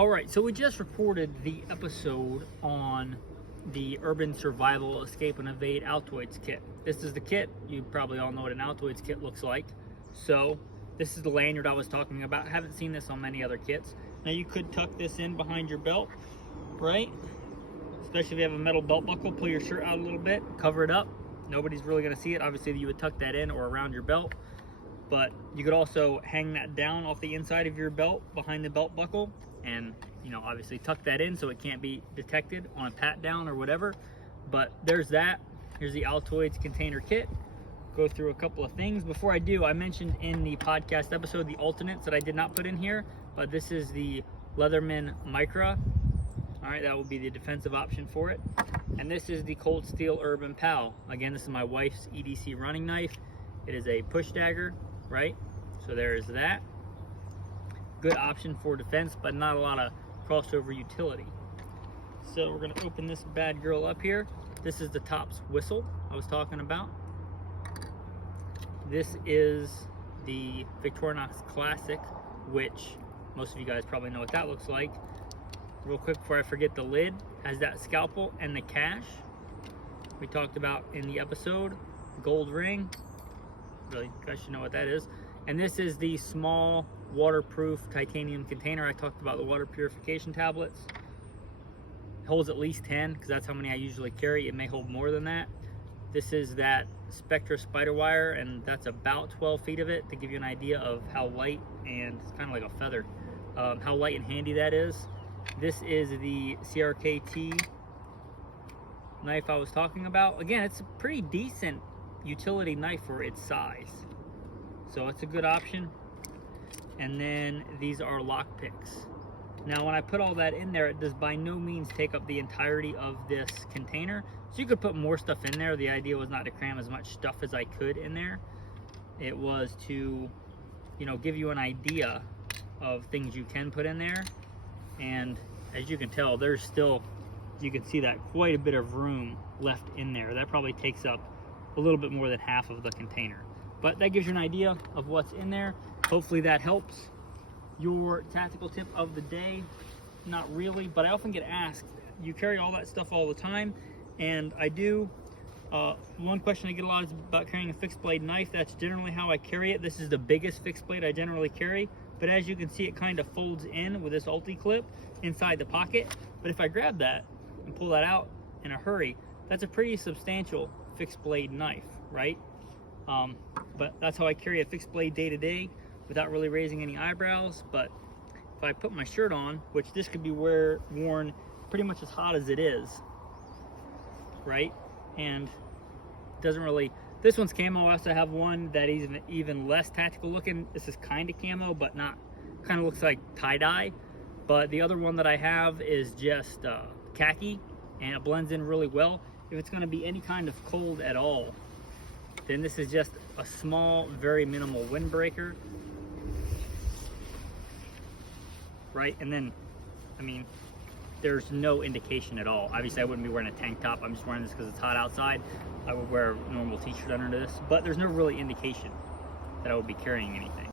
All right, so we just recorded the episode on the Urban Survival Escape and Evade Altoids kit. This is the kit. You probably all know what an Altoids kit looks like. So this is the lanyard I was talking about. I haven't seen this on many other kits. Now you could tuck this in behind your belt, right? Especially if you have a metal belt buckle, pull your shirt out a little bit, cover it up. Nobody's really gonna see it. Obviously you would tuck that in or around your belt, but you could also hang that down off the inside of your belt behind the belt buckle and, you know, obviously tuck that in so it can't be detected on a pat down or whatever. But there's that. Here's the Altoids container kit. Go through a couple of things. Before I do, I mentioned in the podcast episode the alternates that I did not put in here, but this is the Leatherman Micra. All right, that will be the defensive option for it. And this is the Cold Steel Urban Pal. Again, this is my wife's EDC running knife. It is a push dagger, right? So there's that. Good option for defense, but not a lot of crossover utility. So we're gonna open this bad girl up here. This is the Tops whistle I was talking about. This is the Victorinox Classic, which most of you guys probably know what that looks like. Real quick before I forget, the lid has that scalpel and the cache we talked about in the episode. Gold ring, really, you guys should know what that is. And this is the small waterproof titanium container. I talked about the water purification tablets. It holds at least 10 because that's how many I usually carry. It may hold more than that. This is that Spectra spider wire, and that's about 12 feet of it, to give you an idea of how light, and it's kind of like a feather, how light and handy that is. This is the CRKT knife I was talking about. Again, it's a pretty decent utility knife for its size, so it's a good option. And then these are lock picks. Now when I put all that in there, it does by no means take up the entirety of this container, so you could put more stuff in there. The idea was not to cram as much stuff as I could in there. It was to, you know, give you an idea of things you can put in there. And as you can tell, there's still, you can see that quite a bit of room left in there. That probably takes up a little bit more than half of the container. But that gives you an idea of what's in there. Hopefully that helps. Your tactical tip of the day, not really, but I often get asked, you carry all that stuff all the time? And I do. One question I get a lot is about carrying a fixed blade knife. That's generally how I carry it. This is the biggest fixed blade I generally carry. But as you can see, it kind of folds in with this ulti clip inside the pocket. But if I grab that and pull that out in a hurry, that's a pretty substantial fixed blade knife, right? But that's how I carry a fixed blade day to day without really raising any eyebrows. But if I put my shirt on, which this could be worn pretty much as hot as it is, right? And doesn't really, this one's camo. I also have one that is even less tactical looking. This is kind of camo, but not, kind of looks like tie-dye. But the other one that I have is just khaki, and it blends in really well. If it's going to be any kind of cold at all, then this is just a small, very minimal windbreaker, right? And then, I mean, there's no indication at all. Obviously I wouldn't be wearing a tank top. I'm just wearing this because it's hot outside. I would wear a normal t-shirt under this, but there's no really indication that I would be carrying anything.